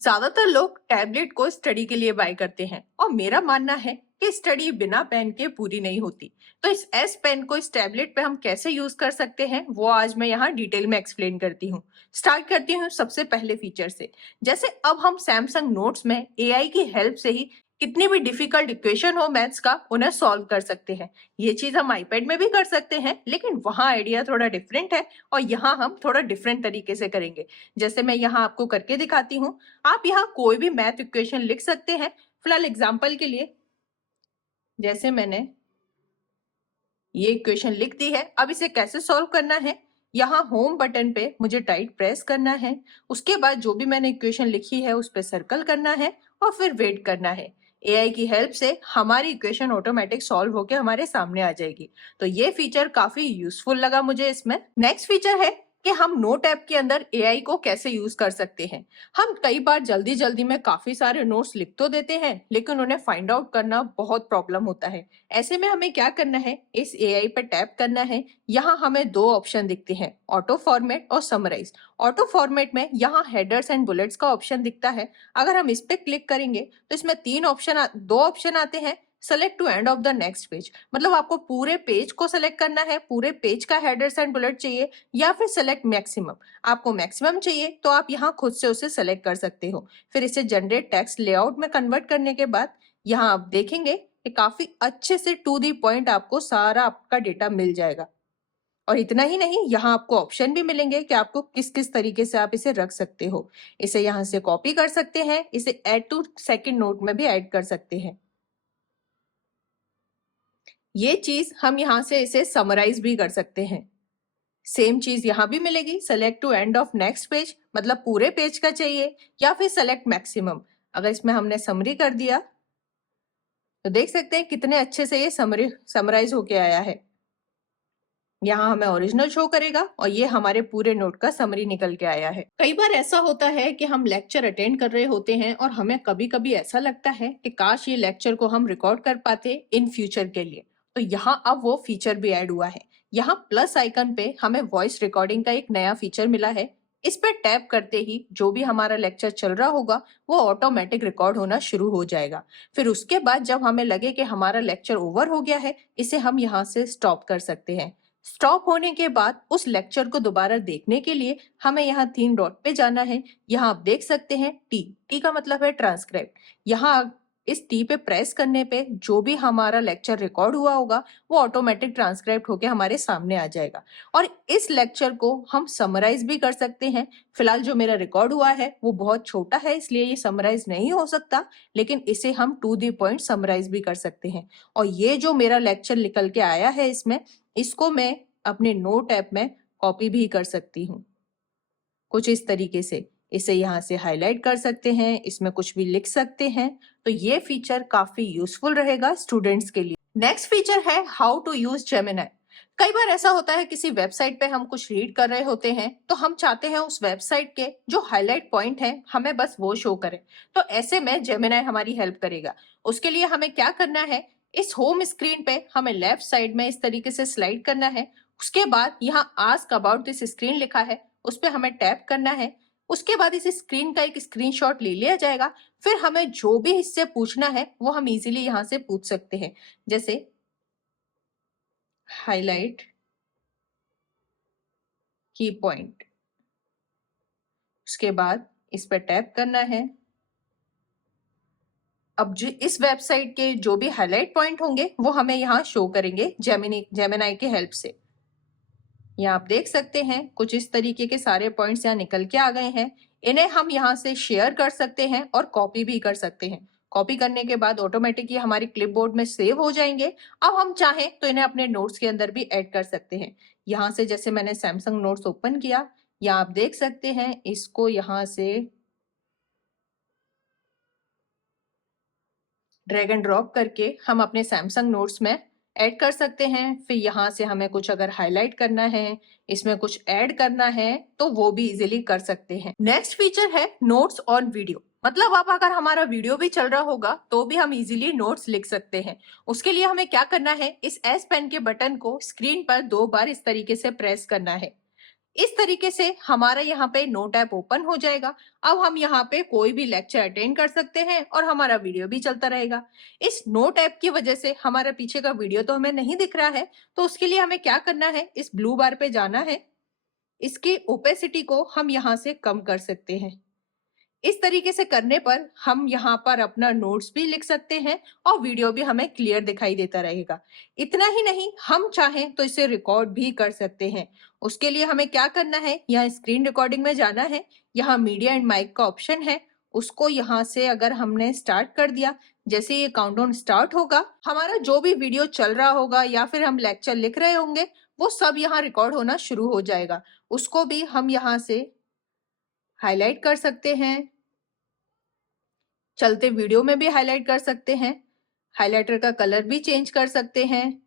ज्यादातर लोग टैबलेट को स्टडी के लिए बाय करते हैं और मेरा मानना है कि स्टडी बिना पेन के पूरी नहीं होती। तो इस एस पेन को इस टैबलेट पे हम कैसे यूज कर सकते हैं वो आज मैं यहाँ डिटेल में एक्सप्लेन करती हूँ। स्टार्ट करती हूँ सबसे पहले फीचर से। जैसे अब हम सैमसंग नोट्स में एआई की हेल्प से ही कितनी भी डिफिकल्ट इक्वेशन हो मैथ्स का उन्हें सॉल्व कर सकते हैं। ये चीज हम आईपैड में भी कर सकते हैं, लेकिन वहाँ आइडिया थोड़ा डिफरेंट है और यहाँ हम थोड़ा डिफरेंट तरीके से करेंगे। जैसे मैं यहाँ आपको करके दिखाती हूँ। आप यहाँ कोई भी मैथ इक्वेशन लिख सकते हैं। फिलहाल एग्जांपल के लिए जैसे मैंने ये इक्वेशन लिख दी है, अब इसे कैसे सॉल्व करना है, यहाँ होम बटन पे मुझे टाइट प्रेस करना है। उसके बाद जो भी मैंने इक्वेशन लिखी है उस पर सर्कल करना है और फिर वेट करना है। एआई की हेल्प से हमारी इक्वेशन ऑटोमेटिक सॉल्व होकर हमारे सामने आ जाएगी। तो ये फीचर काफी यूजफुल लगा मुझे इसमें। नेक्स्ट फीचर है कि हम नोट ऐप के अंदर एआई को कैसे यूज कर सकते हैं। हम कई बार जल्दी जल्दी में काफी सारे नोट्स लिख तो देते हैं, लेकिन उन्हें फाइंड आउट करना बहुत प्रॉब्लम होता है। ऐसे में हमें क्या करना है, इस एआई पर टैप करना है। यहाँ हमें दो ऑप्शन दिखते हैं, ऑटो फॉर्मेट और समराइज। ऑटो फॉर्मेट में यहाँ हेडर्स एंड बुलेट्स का ऑप्शन दिखता है। अगर हम इस पे क्लिक करेंगे तो इसमें दो ऑप्शन आते हैं, select to end of the next page. मतलब आपको पूरे पेज को सेलेक्ट करना है, पूरे पेज का हेडर्स एंड बुलेट चाहिए, या फिर सेलेक्ट मैक्सिमम। आपको मैक्सिमम चाहिए तो आप यहाँ खुद से उसे सेलेक्ट कर सकते हो। फिर इसे जनरेट टेक्स्ट लेआउट में कन्वर्ट करने के बाद यहाँ आप देखेंगे कि काफी अच्छे से टू दी पॉइंट आपको सारा आपका डेटा मिल जाएगा। और इतना ही नहीं, यहाँ आपको ऑप्शन भी मिलेंगे कि आपको किस किस तरीके से आप इसे रख सकते हो। इसे यहाँ से कॉपी कर सकते हैं, इसे ऐड टू सेकंड नोट में भी ऐड कर सकते हैं। ये चीज हम यहाँ से इसे समराइज भी कर सकते हैं। सेम चीज यहाँ भी मिलेगी, select to end of next page, मतलब पूरे पेज का चाहिए, या फिर सेलेक्ट मैक्सिमम। अगर इसमें हमने समरी कर दिया तो देख सकते हैं कितने अच्छे से ये समराइज होके आया है। यहाँ हमें ओरिजिनल शो करेगा और ये हमारे पूरे नोट का समरी निकल के आया है। कई बार ऐसा होता है कि हम लेक्चर अटेंड कर रहे होते हैं और हमें कभी कभी ऐसा लगता है कि काश ये लेक्चर को हम रिकॉर्ड कर पाते इन फ्यूचर के लिए। तो यहाँ अब वो फीचर भी ऐड हुआ है। यहाँ प्लस आइकन पे हमें वॉइस रिकॉर्डिंग का एक नया फीचर मिला है। इस पे टैप करते ही जो भी हमारा लेक्चर चल रहा होगा वो ऑटोमेटिक रिकॉर्ड होना शुरू हो जाएगा। फिर उसके बाद जब हमें लगे कि हमारा लेक्चर ओवर हो गया है, इसे हम यहाँ से स्टॉप कर सकते हैं। स्टॉप होने के बाद उस लेक्चर को दोबारा देखने के लिए हमें यहाँ 3 डॉट पे जाना है। यहाँ आप देख सकते हैं टी का मतलब है ट्रांसक्राइब। यहाँ इस टी पे प्रेस करने पे जो भी हमारा लेक्चर रिकॉर्ड हुआ होगा वो ऑटोमेटिक ट्रांसक्राइब होके हमारे सामने आ जाएगा। और इस लेक्चर को हम समराइज भी कर सकते हैं। फिलहाल जो मेरा रिकॉर्ड हुआ है वो बहुत छोटा है, इसलिए ये समराइज नहीं हो सकता, लेकिन इसे हम टू दी पॉइंट समराइज भी कर सकते हैं। और ये जो मेरा लेक्चर निकल के आया है इसको मैं अपने नोट ऐप में कॉपी भी कर सकती हूँ कुछ इस तरीके से। इसे यहाँ से हाईलाइट कर सकते हैं, इसमें कुछ भी लिख सकते हैं। तो ये फीचर काफी यूजफुल रहेगा स्टूडेंट्स के लिए। नेक्स्ट फीचर है हाउ टू यूज जेमिनी। कई बार ऐसा होता है किसी वेबसाइट पे हम कुछ रीड कर रहे होते हैं तो हम चाहते हैं उस वेबसाइट के जो हाईलाइट पॉइंट है हमें बस वो शो करे। तो ऐसे में जेमिनी हमारी हेल्प करेगा। उसके लिए हमें क्या करना है, इस होम स्क्रीन पे हमें लेफ्ट साइड में इस तरीके से स्लाइड करना है। उसके बाद यहाँ आस्क अबाउट दिस स्क्रीन लिखा है, उस पर हमें टैप करना है। उसके बाद इस स्क्रीन का एक स्क्रीनशॉट ले लिया जाएगा। फिर हमें जो भी इससे पूछना है वो हम इजीली यहाँ से पूछ सकते हैं। जैसे हाईलाइट की पॉइंट, उसके बाद इस पर टैप करना है। अब जो इस वेबसाइट के जो भी हाईलाइट पॉइंट होंगे वो हमें यहाँ शो करेंगे जेमिनी के हेल्प से। यहाँ आप देख सकते हैं कुछ इस तरीके के सारे पॉइंट्स यहाँ निकल के आ गए हैं। इन्हें हम यहाँ से शेयर कर सकते हैं और कॉपी भी कर सकते हैं। कॉपी करने के बाद ऑटोमेटिकली हमारी क्लिपबोर्ड में सेव हो जाएंगे। अब हम चाहें तो इन्हें अपने नोट्स के अंदर भी ऐड कर सकते हैं। यहाँ से जैसे मैंने सैमसंग नोट्स ओपन किया, यहाँ आप देख सकते हैं इसको यहाँ से ड्रैग एंड ड्रॉप करके हम अपने सैमसंग नोट्स में ऐड कर सकते हैं। फिर यहाँ से हमें कुछ अगर हाईलाइट करना है, इसमें कुछ ऐड करना है तो वो भी इजीली कर सकते हैं। नेक्स्ट फीचर है नोट्स ऑन वीडियो। मतलब अब अगर हमारा वीडियो भी चल रहा होगा तो भी हम इजीली नोट्स लिख सकते हैं। उसके लिए हमें क्या करना है, इस एस पेन के बटन को स्क्रीन पर 2 बार इस तरीके से प्रेस करना है। इस तरीके से हमारा यहाँ पे नोट ऐप ओपन हो जाएगा। अब हम यहाँ पे कोई भी लेक्चर अटेंड कर सकते हैं और हमारा वीडियो भी चलता रहेगा। इस नोट ऐप की वजह से हमारा पीछे का वीडियो तो हमें नहीं दिख रहा है, तो उसके लिए हमें क्या करना है, इस ब्लू बार पे जाना है। इसकी ओपेसिटी को हम यहाँ से कम कर सकते हैं। इस तरीके से करने पर हम यहाँ पर अपना नोट्स भी लिख सकते हैं और वीडियो भी हमें क्लियर दिखाई देता रहेगा। इतना ही नहीं, हम चाहें तो इसे रिकॉर्ड भी कर सकते हैं। उसके लिए हमें क्या करना है, यहाँ स्क्रीन रिकॉर्डिंग में जाना है। यहाँ मीडिया एंड माइक का ऑप्शन है, उसको यहाँ से अगर हमने स्टार्ट कर दिया, जैसे ये काउंटडाउन स्टार्ट होगा, हमारा जो भी वीडियो चल रहा होगा या फिर हम लेक्चर लिख रहे होंगे, वो सब यहाँ रिकॉर्ड होना शुरू हो जाएगा। उसको भी हम यहाँ से हाईलाइट कर सकते हैं, चलते वीडियो में भी हाईलाइट कर सकते हैं, हाइलाइटर का कलर भी चेंज कर सकते हैं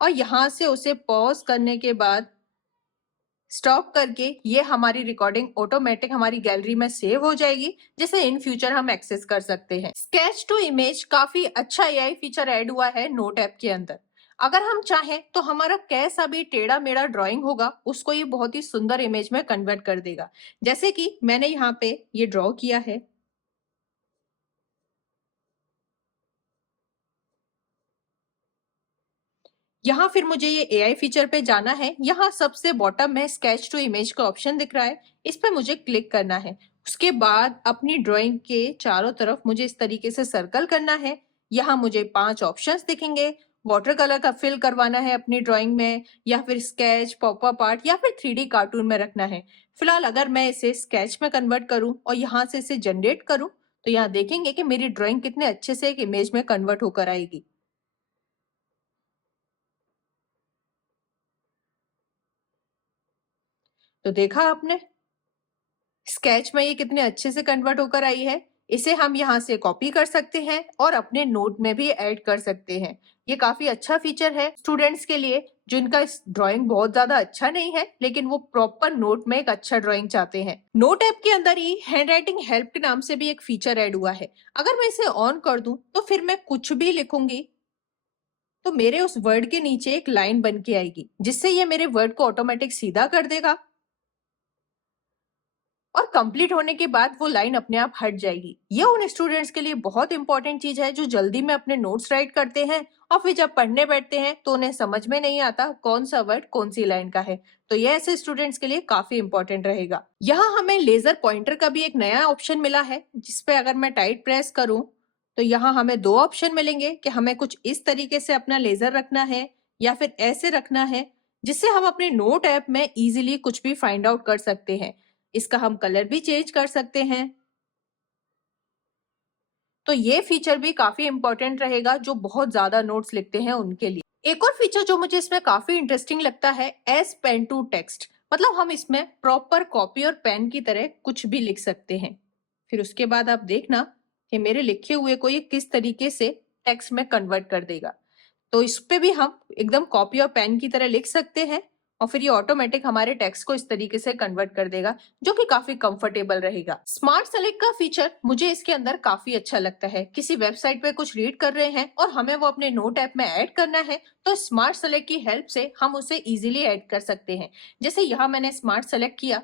और यहाँ से उसे पॉज करने के बाद स्टॉप करके ये हमारी रिकॉर्डिंग ऑटोमेटिक हमारी गैलरी में सेव हो जाएगी, जिसे इन फ्यूचर हम एक्सेस कर सकते हैं। स्केच टू इमेज काफी अच्छा एआई फीचर ऐड हुआ है नोट ऐप के अंदर। अगर हम चाहें तो हमारा कैसा भी टेढ़ा मेढ़ा ड्राइंग होगा, उसको ये बहुत ही सुंदर इमेज में कन्वर्ट कर देगा। जैसे कि मैंने यहाँ पे ये ड्रॉ किया है, यहाँ फिर मुझे ये एआई फीचर पे जाना है। यहाँ सबसे बॉटम में स्केच टू इमेज का ऑप्शन दिख रहा है, इस पे मुझे क्लिक करना है। उसके बाद अपनी ड्राइंग के चारों तरफ मुझे इस तरीके से सर्कल करना है। यहाँ मुझे 5 ऑप्शंस दिखेंगे। वाटर कलर का फिल करवाना है अपनी ड्राइंग में, या फिर स्केच, पॉपअप आर्ट या फिर 3D कार्टून में रखना है। फिलहाल अगर मैं इसे स्केच में कन्वर्ट करूं और यहाँ से इसे जनरेट करूं, तो यहाँ देखेंगे कि मेरी ड्राइंग कितने अच्छे से एक इमेज में कन्वर्ट होकर आएगी। तो देखा आपने स्केच में ये कितने अच्छे से कन्वर्ट होकर आई है। इसे हम यहाँ से कॉपी कर सकते हैं और अपने नोट में भी ऐड कर सकते हैं। ये काफी अच्छा फीचर है स्टूडेंट्स के लिए जिनका ड्राइंग बहुत ज्यादा अच्छा नहीं है, लेकिन वो प्रॉपर नोट में एक अच्छा ड्राइंग चाहते हैं। नोट ऐप के अंदर ही हैंड राइटिंग हेल्प के नाम से भी एक फीचर ऐड हुआ है। अगर मैं इसे ऑन कर दूं तो फिर मैं कुछ भी लिखूंगी तो मेरे उस वर्ड के नीचे एक लाइन बन के आएगी, जिससे ये मेरे वर्ड को ऑटोमेटिक सीधा कर देगा और कंप्लीट होने के बाद वो लाइन अपने आप हट जाएगी। ये उन स्टूडेंट्स के लिए बहुत इंपॉर्टेंट चीज है जो जल्दी में अपने नोट्स राइट करते हैं और फिर जब पढ़ने बैठते हैं तो उन्हें समझ में नहीं आता कौन सा वर्ड कौन सी लाइन का है। तो ये ऐसे स्टूडेंट्स के लिए काफी इंपॉर्टेंट रहेगा। यहाँ हमें लेजर पॉइंटर का भी एक नया ऑप्शन मिला है, जिसपे अगर मैं टाइट प्रेस करूं तो यहाँ हमें 2 ऑप्शन मिलेंगे कि हमें कुछ इस तरीके से अपना लेजर रखना है या फिर ऐसे रखना है, जिससे हम अपने नोट ऐप में इजीली कुछ भी फाइंड आउट कर सकते हैं। इसका हम कलर भी चेंज कर सकते हैं। तो ये फीचर भी काफी इंपॉर्टेंट रहेगा जो बहुत ज्यादा नोट्स लिखते हैं उनके लिए। एक और फीचर जो मुझे इसमें काफी इंटरेस्टिंग लगता है, एस पेन टू टेक्स्ट, मतलब हम इसमें प्रॉपर कॉपी और पेन की तरह कुछ भी लिख सकते हैं। फिर उसके बाद आप देखना कि मेरे लिखे हुए को ये किस तरीके से टेक्स्ट में कन्वर्ट कर देगा। तो इस पे भी हम एकदम कॉपी और पेन की तरह लिख सकते हैं और फिर ये ऑटोमेटिक हमारे टेक्स्ट को इस तरीके से कन्वर्ट कर देगा, जो कि काफी कंफर्टेबल रहेगा। स्मार्ट सेलेक्ट का फीचर मुझे इसके अंदर काफी अच्छा लगता है। किसी वेबसाइट पे कुछ रीड कर रहे हैं और हमें वो अपने नोट ऐप में ऐड करना है, तो स्मार्ट सेलेक्ट की हेल्प से हम उसे इजीली ऐड कर सकते हैं। जैसे यहाँ मैंने स्मार्ट सेलेक्ट किया,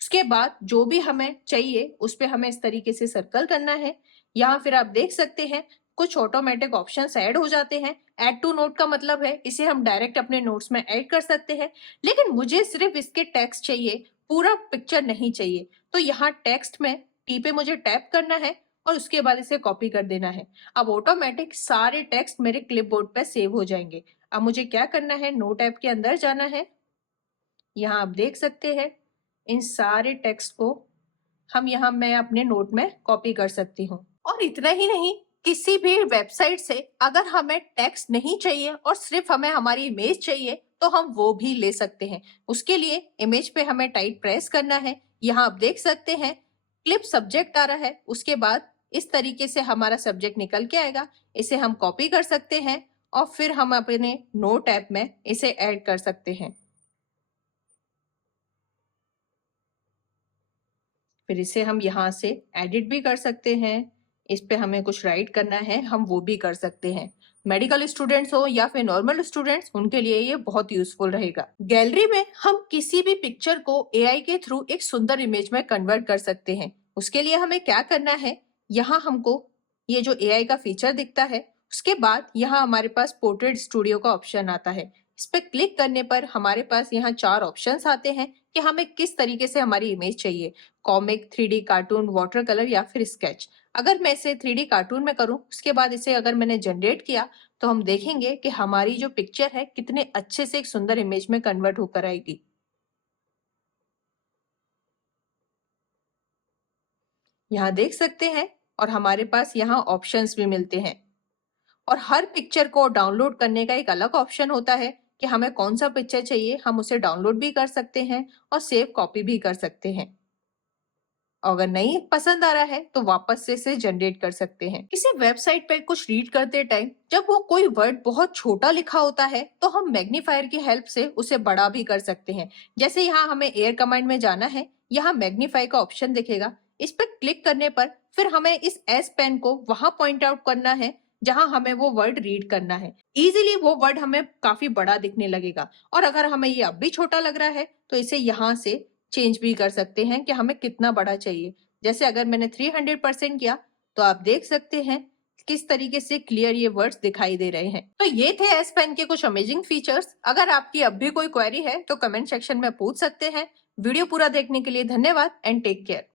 उसके बाद जो भी हमें चाहिए उस पे हमें इस तरीके से सर्कल करना है। यहाँ फिर आप देख सकते हैं कुछ ऑटोमेटिक ऑप्शंस ऐड हो जाते हैं। ऐड टू नोट का मतलब है इसे हम डायरेक्ट अपने नोट्स में ऐड कर सकते हैं, लेकिन मुझे सिर्फ इसके टेक्स्ट चाहिए, पूरा पिक्चर नहीं चाहिए। तो यहाँ टेक्स्ट में टी पे मुझे टैप करना है और उसके बाद इसे कॉपी कर देना है। अब ऑटोमेटिक सारे टेक्स्ट मेरे क्लिपबोर्ड पे सेव हो जाएंगे। अब मुझे क्या करना है, नोट ऐप के अंदर जाना है। यहाँ आप देख सकते हैं इन सारे टेक्स्ट को हम यहाँ मैं अपने नोट में कॉपी कर सकती हूँ। और इतना ही नहीं, किसी भी वेबसाइट से अगर हमें टेक्स्ट नहीं चाहिए और सिर्फ हमें हमारी इमेज चाहिए तो हम वो भी ले सकते हैं। उसके लिए इमेज पे हमें टाइट प्रेस करना है। यहाँ आप देख सकते हैं क्लिप सब्जेक्ट आ रहा है, उसके बाद इस तरीके से हमारा सब्जेक्ट निकल के आएगा। इसे हम कॉपी कर सकते हैं और फिर हम अपने नोट ऐप में इसे ऐड कर सकते हैं। फिर इसे हम यहाँ से एडिट भी कर सकते हैं। इस पे हमें कुछ राइट करना है, हम वो भी कर सकते हैं। मेडिकल स्टूडेंट्स हो या फिर नॉर्मल स्टूडेंट्स, उनके लिए ये बहुत यूजफुल रहेगा। गैलरी में हम किसी भी पिक्चर को एआई के थ्रू एक सुंदर इमेज में कन्वर्ट कर सकते हैं। उसके लिए हमें क्या करना है, यहाँ हमको ये जो एआई का फीचर दिखता है, उसके बाद यहाँ हमारे पास पोर्ट्रेट स्टूडियो का ऑप्शन आता है। इस पे क्लिक करने पर हमारे पास यहाँ 4 ऑप्शंस आते हैं कि हमें किस तरीके से हमारी इमेज चाहिए, comic, 3D cartoon, water colour या फिर स्केच। अगर मैं इसे 3D कार्टून में करूं, उसके बाद इसे अगर मैंने जनरेट किया, तो हम देखेंगे कि हमारी जो पिक्चर है कितने अच्छे से एक सुंदर इमेज में कन्वर्ट होकर आएगी। यहाँ देख सकते हैं और हमारे पास यहाँ ऑप्शंस भी मिलते हैं और हर पिक्चर को डाउनलोड करने का एक अलग ऑप्शन होता है कि हमें कौन सा पिक्चर चाहिए। हम उसे डाउनलोड भी कर सकते हैं और सेव कॉपी भी कर सकते हैं। अगर नहीं पसंद आ रहा है तो वापस से इसे जनरेट कर सकते हैं। किसी वेबसाइट पर कुछ रीड करते टाइम जब वो कोई वर्ड बहुत छोटा लिखा होता है तो हम मैग्नीफायर की हेल्प से उसे बड़ा भी कर सकते हैं। जैसे यहाँ हमें एयर कमांड में जाना है, यहाँ मैग्नीफाई का ऑप्शन दिखेगा। इस पर क्लिक करने पर फिर हमें इस एस पेन को वहां पॉइंट आउट करना है जहां हमें वो वर्ड रीड करना है। इजीली वो वर्ड हमें काफी बड़ा दिखने लगेगा और अगर हमें ये अब भी छोटा लग रहा है तो इसे यहाँ से चेंज भी कर सकते हैं कि हमें कितना बड़ा चाहिए। जैसे अगर मैंने 300% किया तो आप देख सकते हैं किस तरीके से क्लियर ये वर्ड्स दिखाई दे रहे हैं। तो ये थे एस पेन के कुछ अमेजिंग फीचर्स। अगर आपकी अब भी कोई क्वेरी है तो कमेंट सेक्शन में पूछ सकते हैं। वीडियो पूरा देखने के लिए धन्यवाद एंड टेक केयर।